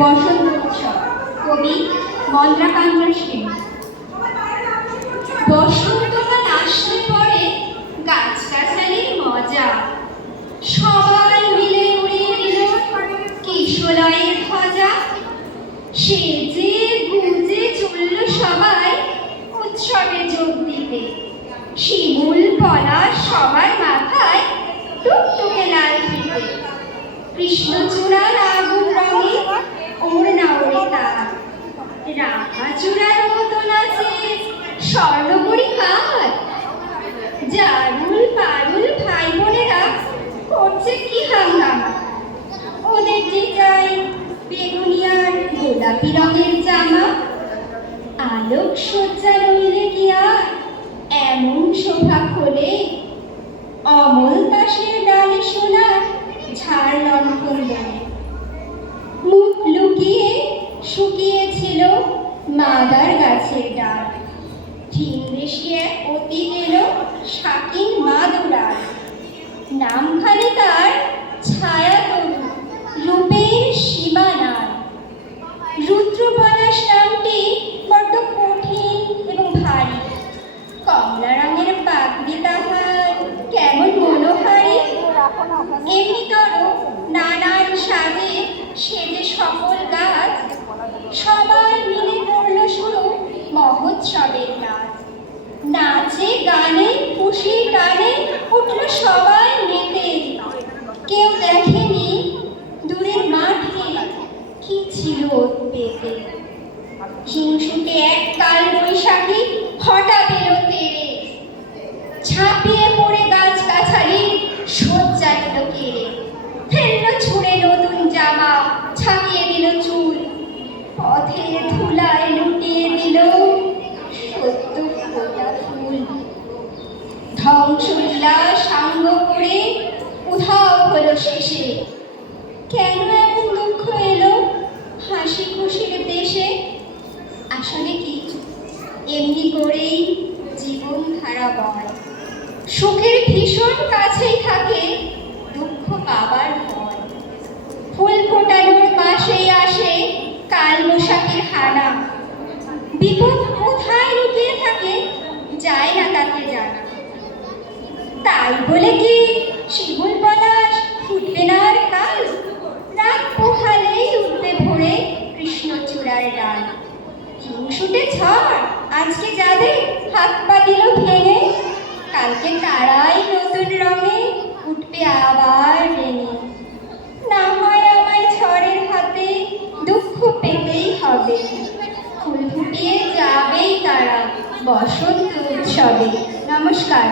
বসন্ত উৎসব। কবি মন্দ্রাকান্ত সেন। বসন্তকাল আসলে পরে গাছগাছালির মজা, সবাই মিলে উড়িয়ে দিল কিশলয়ের ধ্বজা। সেজে গুজে চলল সবাই উৎসবে যোগ দিতে। শিমুল পলাশ সবার মাথায় টুকটুকে লাল ফিতে। কৃষ্ণচূড়ার আগুন রঙে ওড়না ওড়ে তার, রাধাচূড়ার মতো নাচে স্বর্ণপরী হাত। জারুল পারুল ভাই বোনেরা করছে কি হাঙ্গামা। ওদের যে চাই বেগুনি আর গোলাপি রঙের জামা। আলোক সজ্জা রইলে কি আর এমন শোভা খোলে। অমল তাসের ডালে শোনা ঝাড় লণ্ঠন বলে। মুখ লুকিয়ে শুকিয়েছিল মাদার গাছের ডাল। ভিনদেশি এক অতীত এলো শাকিন মাদুরার। নামখানি তার ছায়া তরু রূপের সীমানার। রুদ্রপলাশ নামটি বড্ড কঠিন এবং ভারী। কমলা রঙের পাগড়ি তাহার কেমন মনোহারী। এমনিতর নানান সাজে সেজে সকল গাছ সবাই মিলে করল শুরু মহোৎসবের নাচ। নাচে গানে খুশির গানে উঠল সবাই মেতে। কেউ দেখেনি দূরের মাঠে কি ছিল পেতে। হিংসুটে এক কাল বৈশাখী হঠাৎ এলো তেড়ে। ঝাঁপিয়ে পড়ে গাছগাছালি সজ্জা দিল কেড়ে। ফেললো ছুঁড়ে নতুন জামা, ছাপিয়ে দিল চুল। পথের ধুলায় লুটিয়ে দিল সদ্য ফোটা ফুল। ধ্বংসলীলা সাঙ্গ করে উধাও হলো শেষে। কেন এমন দুঃখ এলো হাসি খুশির দেশে? আসলে কি এমনি করেই জীবন ধারা বয়। সুখের ভীষণ কাছেই থাকে দুঃখ পাবার ভয়। ফুল ফোটানোর মাসেই আসে কাল বৈশাখীর হানা। বিপদ কোথায় লুকিয়ে থাকে যায় না তাকে জানা। তাই বলে কি শিমুল পলাশ ফুটবে না আর কাল? রাত পোহালেই উঠবে ভোরে কৃষ্ণচূড়ার ডাল। হিংসুটে ঝড় আজকে যাদের হাত পা দিল ভেঙে। কালকে তারাই নতুন রঙে উঠবে আবার রেঙে। না হয় আমায় ঝড়ের হাতে দুঃখ পেতেই হবে। ফুল ফুটিয়ে যাবেই তারা বসন্ত উৎসবে। নমস্কার।